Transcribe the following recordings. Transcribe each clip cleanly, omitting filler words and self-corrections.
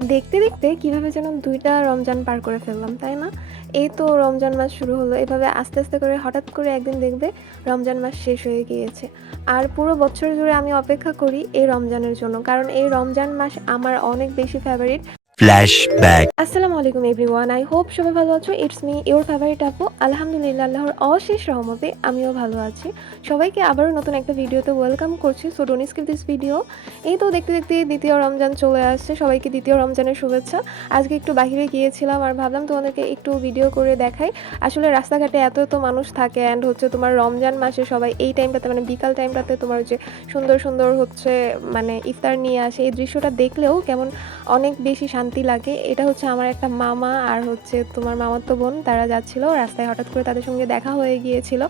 দেখতে, দেখতে কিভাবে যেন ২ টা রমজান পার করে ফেললাম, তাই না? এই তো রমজান মাস শুরু হলো। এভাবে আস্তে, আস্তে করে হঠাৎ করে একদিন দেখবে রমজান মাস শেষ হয়ে গিয়েছে। আর পুরো বছর জুড়ে আমি অপেক্ষা করি এই রমজানের জন্য। কারণ এই রমজান মাস আমার অনেক বেশি ফেভারিট। ফ্ল্যাশব্যাক। আসসালামু আলাইকুম এভরিওয়ান। আই হোপ সবাই ভালো আছো। ইটস মি ইওর ফেভারিট আপু। আলহামদুলিল্লাহ আল্লাহর অশেষ রহমতে আমিও ভালো আছি। সবাইকে আবারও নতুন একটা ভিডিওতে ওয়েলকাম করছি। So don't skip this video. এই তো দেখতে, দেখতে দ্বিতীয় রমজান চলে আসছে। সবাইকে দ্বিতীয় রমজানের শুভেচ্ছা। আজকে একটু বাহিরে গিয়েছিলাম আর ভাবলাম তোমাদেরকে একটু ভিডিও করে দেখাই। আসলে রাস্তাঘাটে এত, এত মানুষ থাকে অ্যান্ড হচ্ছে তোমার রমজান মাসে সবাই এই টাইমটাতে মানে বিকাল টাইমটাতে তোমার যে সুন্দর, সুন্দর হচ্ছে মানে ইফতার নিয়ে আসে। এই দৃশ্যটা দেখলেও কেমন অনেক বেশি শান্তি লাগে। এটা হচ্ছে আমার একটা মামা আর হচ্ছে তোমার মামাতো বোন, তারা যাচ্ছিল রাস্তায়, হঠাৎ করে তাদের সঙ্গে দেখা হয়ে গিয়েছিল।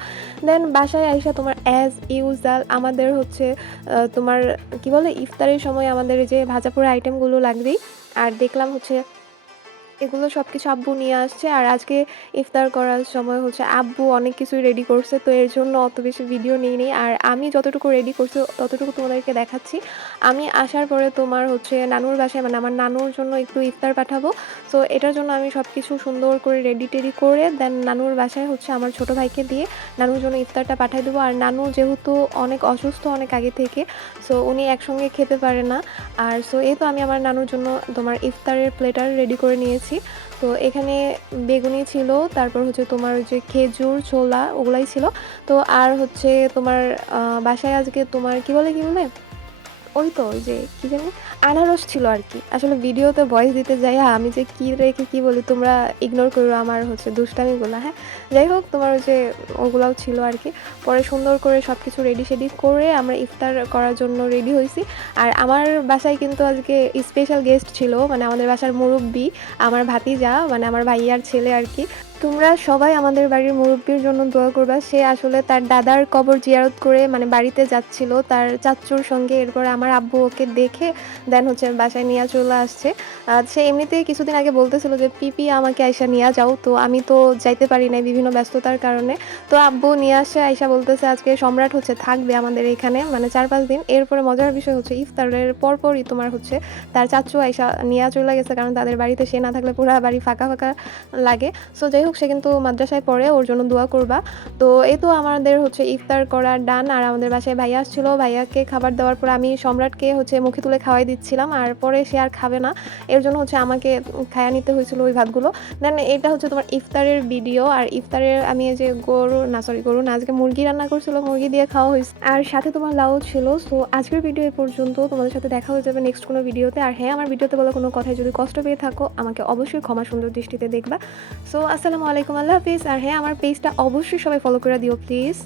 দেন বাসায় আইসা তোমার অ্যাজ ইউজুয়াল আমাদের হচ্ছে তোমার কি বলে ইফতারের সময় আমাদের যে ভাজাপোড়া আইটেমগুলো লাগবেই। আর দেখলাম হচ্ছে এগুলো সবকিছু আব্বু নিয়ে আসছে। আর আজকে ইফতার করার সময় হচ্ছে আব্বু অনেক কিছুই রেডি করছে। তো এর জন্য অত বেশি ভিডিও নেই। আর আমি যতটুকু রেডি করছি ততটুকু তোমাদেরকে দেখাচ্ছি। আমি আসার পরে তোমার হচ্ছে নানুর বাসায় মানে আমার নানুর জন্য একটু ইফতার পাঠাবো। সো এটার জন্য আমি সবকিছু সুন্দর করে রেডি-টেডি করে দেন নানুর বাসায় হচ্ছে আমার ছোট ভাইকে দিয়ে নানুর জন্য ইফতারটা পাঠায় দেবো। আর নানু যেহেতু অনেক অসুস্থ অনেক আগে থেকে, সো উনি একসঙ্গে খেতে পারে না। আর সো এই তো আমি আমার নানুর জন্য তোমার ইফতারের প্লেটার রেডি করে নিয়েছি। তো এখানে বেগুনি ছিল, তারপর হচ্ছে তোমার ওই যে খেজুর, ছোলা ওগুলাই ছিল। তো আর হচ্ছে তোমার বাসায় আজকে তোমার কি বলে ওই তো ওই যে কি জানি আনারস ছিল আর কি। আসলে ভিডিওতে ভয়েস দিতে যাই আমি যে কি রেখে কি বলি তোমরা ইগনোর করো আমার হচ্ছে দুষ্টামিগুলো, হ্যাঁ। যাই হোক তোমার ওই যে ওগুলাও ছিল আর কি। পরে সুন্দর করে সব কিছু রেডি-শেডি করে আমরা ইফতার করার জন্য রেডি হইছি। আর আমার বাসায় কিন্তু আজকে স্পেশাল গেস্ট ছিল, মানে আমাদের বাসার মুরুব্বি, আমার ভাতিজা মানে আমার ভাইয়ার ছেলে আর কি। তোমরা সবাই আমাদের বাড়ির মুরুব্বির জন্য দোয়া করবা। সে আসলে তার দাদার কবর জিয়ারত করে মানে বাড়িতে যাচ্ছিল তার চাচ্চুর সঙ্গে। এরপরে আমার আব্বু ওকে দেখে দেন হচ্ছে বাসায় নিয়ে চলে আসছে। সে এমনিতেই কিছুদিন আগে বলতেছিল যে পিপি আমাকে আইসা নিয়ে যাও, তো আমি তো যাইতে পারি নাই বিভিন্ন ব্যস্ততার কারণে। তো আব্বু নিয়ে আসে, আইসা বলতেছে আজকে সম্রাট হচ্ছে থাকবে আমাদের এখানে মানে ৪-৫ দিন। এরপরে মজার বিষয় হচ্ছে ইফতারের পরপরই তোমার হচ্ছে তার চাচ্চু আইসা নিয়ে চলে গেছে, কারণ তাদের বাড়িতে সে না থাকলে পুরা বাড়ি ফাঁকা ফাঁকা লাগে। সো যাই হোক সে কিন্তু মাদ্রাসায় পড়ে, ওর জন্য দোয়া করবা। তো এই তো আমাদের হচ্ছে ইফতার করা ডান। আর আমাদের বাসায় ভাইয়া আসছিল, ভাইয়াকে খাবার দেওয়ার পর আমি সম্রাটকে হচ্ছে মুখে তুলে খাওয়াই দিচ্ছিলাম। আর পরে সে আর খাবে না, এর জন্য হচ্ছে আমাকে খাইয়া নিতে হয়েছিল ওই ভাতগুলো। দেন এটা হচ্ছে তোমার ইফতারের ভিডিও। আর ইফতারের আমি এই যে গরু না আজকে মুরগি রান্না করছিল, মুরগি দিয়ে খাওয়া হয়েছে আর সাথে তোমার লাউ ছিল। সো আজকের ভিডিও এ পর্যন্ত, তোমাদের সাথে দেখা হয়ে যাবে নেক্সট কোনো ভিডিওতে। আর হ্যাঁ, আমার ভিডিওতে বলা কোনো কথায় যদি কষ্ট পেয়ে থাকো আমাকে অবশ্যই ক্ষমা সুন্দর দৃষ্টিতে দেখবা। সো আসসালামু আলাইকুম, আল্লাহ হাফিজ। আর হ্যাঁ, আমার পেজটা অবশ্যই সবাই ফলো করে দিও প্লিজ।